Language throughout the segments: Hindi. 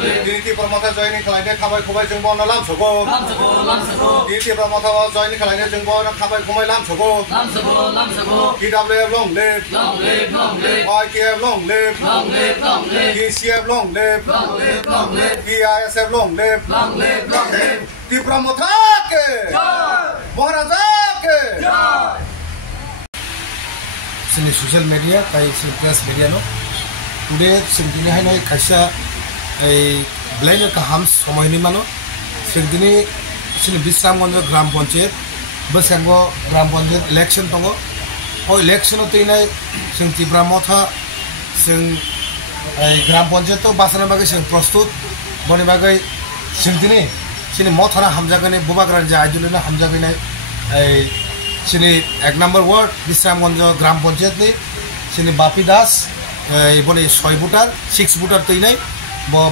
दिनै टिप्रा मथा जयनिं खालायनो खाबाय खुबाय जों बावनो लामसगो दिनै टिप्रा मथा जयनिं खालायनो जों बावनो खाबाय खुबाय लामसगो DWF long live YKF long live DCF long live BISF long live Tipra मथा के महाराजा के जोंनि ससियेल मिडिया ताई प्रेस मिडिया नो टुडे जों दिनै हाय खायसा ब्लाइनो गाहाम समयनि मानो जों दिनै जोंनि बिस्रामगन्ज ग्राम पन्चायत बसांगो ग्राम पन्चायत इलेक्शन दङ ओ इलेक्शनाव तैनाय जों टिप्रा मथा जों ग्राम पन्चायत बासानो बागै जों प्रस्तुत बनि बागै जों दिनै जोंनि मथाना हामजागोनै बुबाग्रान जा आइदुलना हामजागोनै जोंनि 1 नम्बर वार्ड बिस्रामगन्ज ग्राम पन्चायतनि जोंनि बापि दास बनि 6 भोटार 6 भोटार तैनाय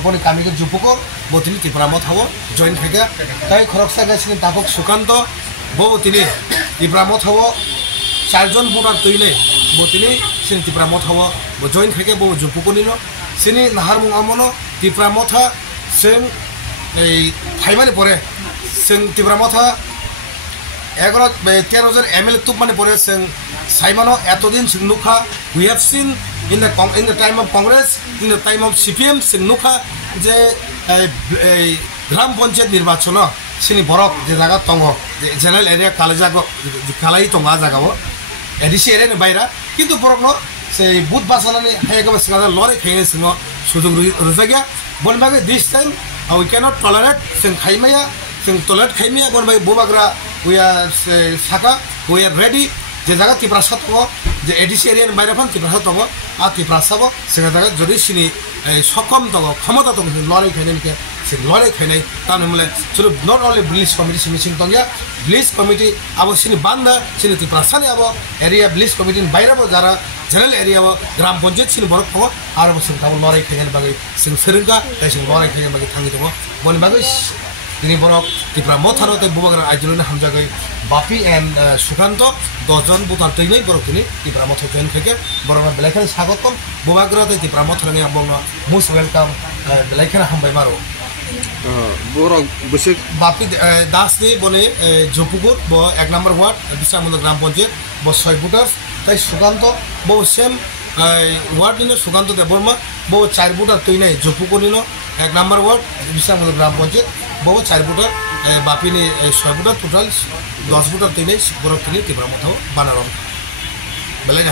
बनि कामिको जुपुको बतिनि टिप्रा मथाव जइन खायगा ताई खरकसा गासिनि तापक सुकान्त बो तिनि टिप्रा मथाव 4 जन भोटार तैनाय बतिनि जोंनि टिप्रा मथाव जइन खायगा बो जुपुकोनि न जोंनि नाहारमुं आमनो टिप्रा मथा जों फाइमानि परे जों टिप्रा मथा 13,000 ML तुप माने परे जों साइमानो एतदिन जों नुखा we have seen in the time of Congress, in the time of CPM जों नुखा जे ग्राम पन्चायत निर्वाचन जोंनि बरक जे जागा दङ जेनेरेल एरिया कालाजागो कालाय दङा जागाव एडिसि एरियानि बायरा किन्तु बरकनो से बुथ बासानानि हायगा सिगादा लरे खायनो जों सुजुग रुजागिया बनबागे this time we cannot tolerate जों खायमाया जों tolerate खायमाया बनबागे बुबाग्रा we are saka we are ready जे जागा टिप्रा सातको जे एडिसि एरियानि बायरा फान टिप्रा सात दङ आ टिप्रा साबो जों जागा जदि सिनि सकम दङ क्षमता दङ लरे खायनानि के जों लरे खायनाय तानो मले सुरु नट ओनली ब्लिस कमिटि मिटिं दङया ब्लिस कमिटि आबो सिनि बान्दा सिनि टिप्रा सानि आबो एरिया ब्लिस कमिटिनि बायराबो जारा जनरल एरियाबो ग्राम पन्चायत सिनि बरक दङ आरो जों ताबो लरे खायनानि बागै जों फोरोंगा जों लरे खायनानि बागै थांनि दङ बनि बागै दिनै बरक टिप्रा मथानो ते बुबाग्रा आइजोलनो हामजागै बापि एन्ड सुकान्त 10 जन भोटार तैनाय बरक दिनै टिप्रा मथा जइन खायगे बरकना बेलायखान स्वागतम बुबाग्रा ते टिप्रा मथानो आबंनो मोस्ट वेलकाम बेलायखान हामबाय मारो बरक बसे बापि दास नि बने जपुगुर ब 1 नम्बर वार्ड बिस्रामगन्ज ग्राम पन्चायत ब 6 भोटार ताई सुकान्त ब सेम वार्ड नि सुकान्त देबरमा ब 4 भोटार तैनाय जपुगुरनि 1 नम्बर वार्ड बिस्रामगन्ज ग्राम पन्चायत बहु 4 भोटार बापिनि 6 भोटार टोटल 10 भोटार तैनाय बरक तिनि टिप्रा मथाव बानारम बेलाय